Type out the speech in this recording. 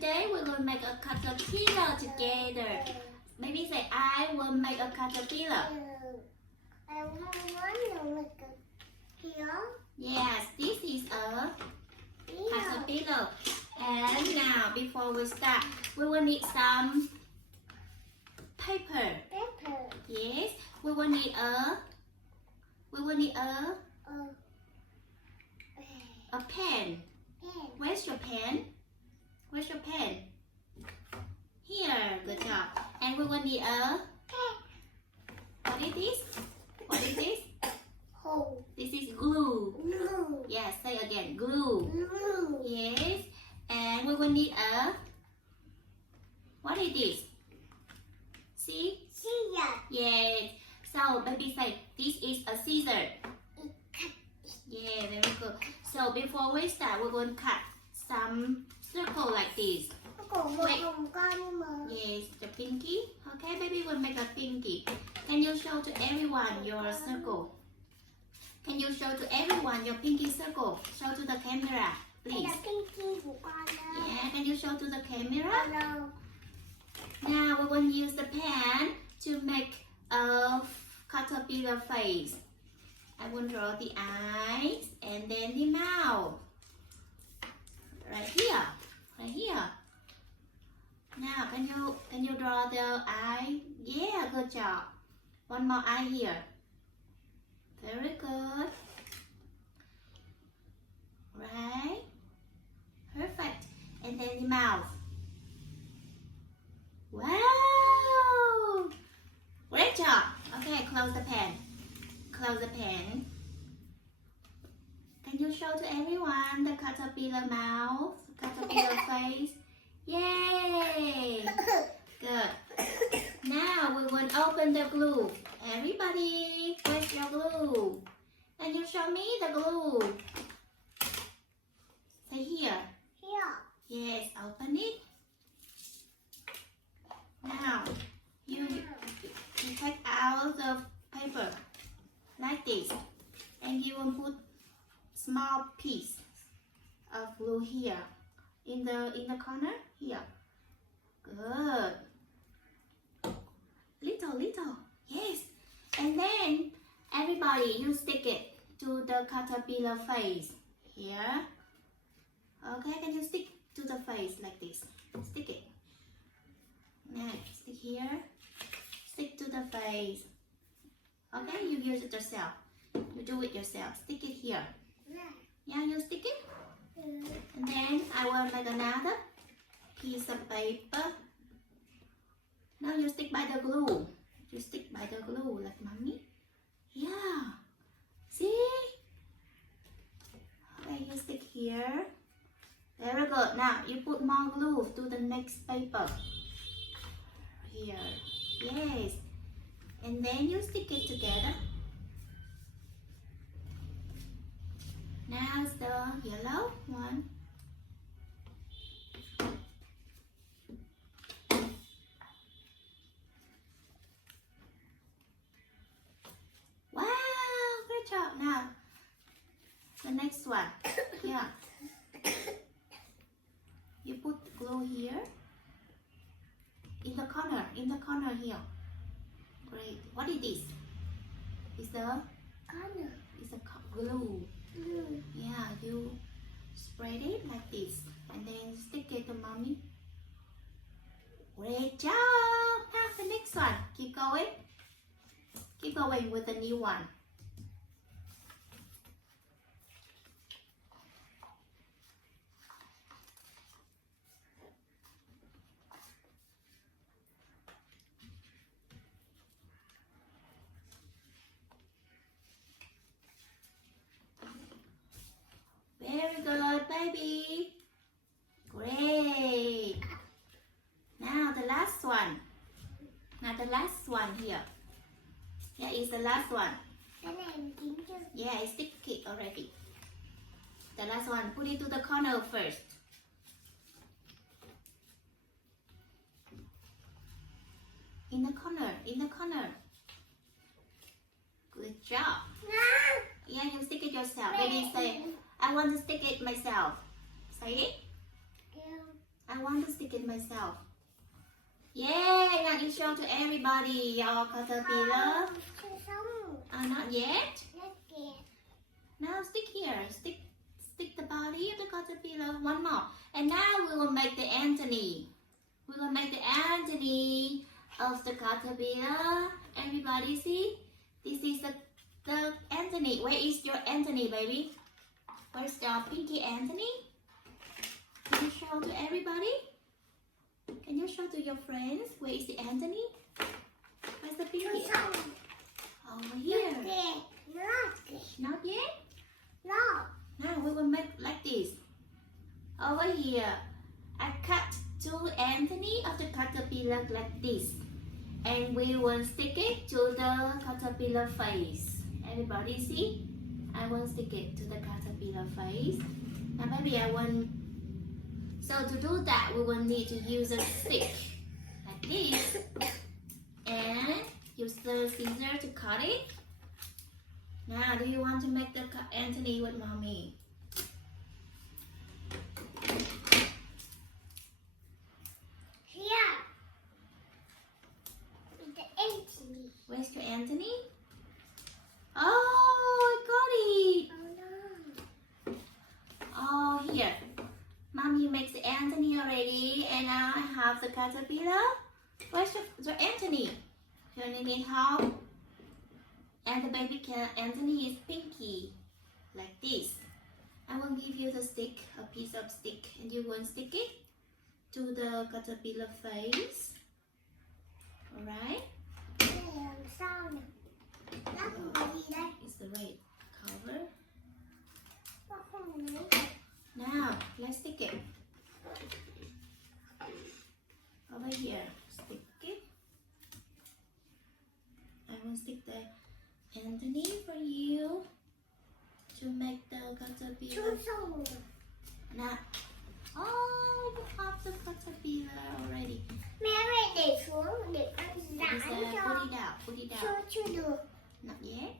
today we're going to make a caterpillar together. Baby say, I will make a caterpillar. I want to make a here. Yes, this is a caterpillar. And now, before we start, we will need some paper. Paper. Yes, we will need a pen. Where's your pen? Where's your pen? Here, good job. And we will need a what is this? What is this? Hole. This is glue. Glue. Yes, say again, glue. Glue. Yes, and we will need a what is this? See? Scissors. Yes. So baby say this is a scissor. Yeah, very good. So before we start, we're going to cut some circle like this. Wait. Yes, the pinky. Okay, baby will make a pinky. Can you show to everyone your circle? Can you show to everyone your pinky circle? Show to the camera, please. Yeah, can you show to the camera? Now we will use the pen to make a caterpillar face. I will draw the eyes and then the mouth. Right here. Right here. Now can you draw the eye? Yeah, good job. One more eye here. Very good. Right. Perfect. And then the mouth. Wow! Great job. Okay, close the pen. Close the pen. Can you show to everyone the caterpillar mouth, caterpillar face? Yay! Good. Now we will open the glue. Everybody, where's your glue? Can you show me the glue? Say here. Here. Yes, open it. Now, you take out the paper like this, and you will put small piece of glue here in the corner here. Good. Little, yes. And then everybody, you stick it to the caterpillar face here. Okay, can you stick to the face like this? Stick it. Now stick here. Stick to the face. Okay, you use it yourself. You do it yourself. Stick it here. Yeah, you stick it. And then I will make another piece of paper. Now you stick by the glue. You stick by the glue like mommy. Yeah. See? Okay, you stick here. Very good. Now you put more glue to the next paper. Here. Yes. And then you stick it together. Now the yellow one. Wow, great job. Now the next one. Yeah. You put glue here. In the corner here. Great. What is this? It's a glue. Yeah, you spread it like this and then stick it to mommy. Great job. Now the next one. Keep going. Keep going with the new one. Very good, baby. Great. Now the last one. Now the last one here. Here is the last one. Yeah, I stick it already. The last one, put it to the corner first. In the corner. Good job. Yeah, you stick it yourself. Baby say, I want to stick it myself. Say it. I want to stick it myself. Yeah, now you show to everybody your caterpillar. Not yet. Now stick here. Stick the body of the caterpillar. One more. And now we will make the Anthony. We will make the Anthony of the caterpillar. Everybody see? This is the Anthony. Where is your Anthony, baby? Where's your pinky Anthony? Can you show to everybody? Can you show to your friends? Where is the Anthony? Where's the pinky? Over here. Not yet? No. Now we will make like this. Over here, I cut two Anthony of the caterpillar like this. And we will stick it to the caterpillar face. Everybody see? I will stick it to the caterpillar face. Now maybe I want... So to do that, we will need to use a stick like this. And use the scissor to cut it. Now, do you want to make the Anthony with mommy? Here. The Anthony. Where's your Anthony? Oh, I got it. Oh no. Oh, here. Mommy makes the Anthony already, and now I have the caterpillar. Where's your Anthony? Your name is how? And the baby Anthony is pinky, like this. I will give you the stick, a piece of stick, and you will stick it to the caterpillar face. Alright? It's the red cover. Now, let's stick it. Over here, stick it. I will stick the Anthony for you to make the caterpillar. Now, oh, you have the caterpillar already. Mẹ ơi để xuống để con Put dán cho. it out, put it out. Chưa được. Not yet.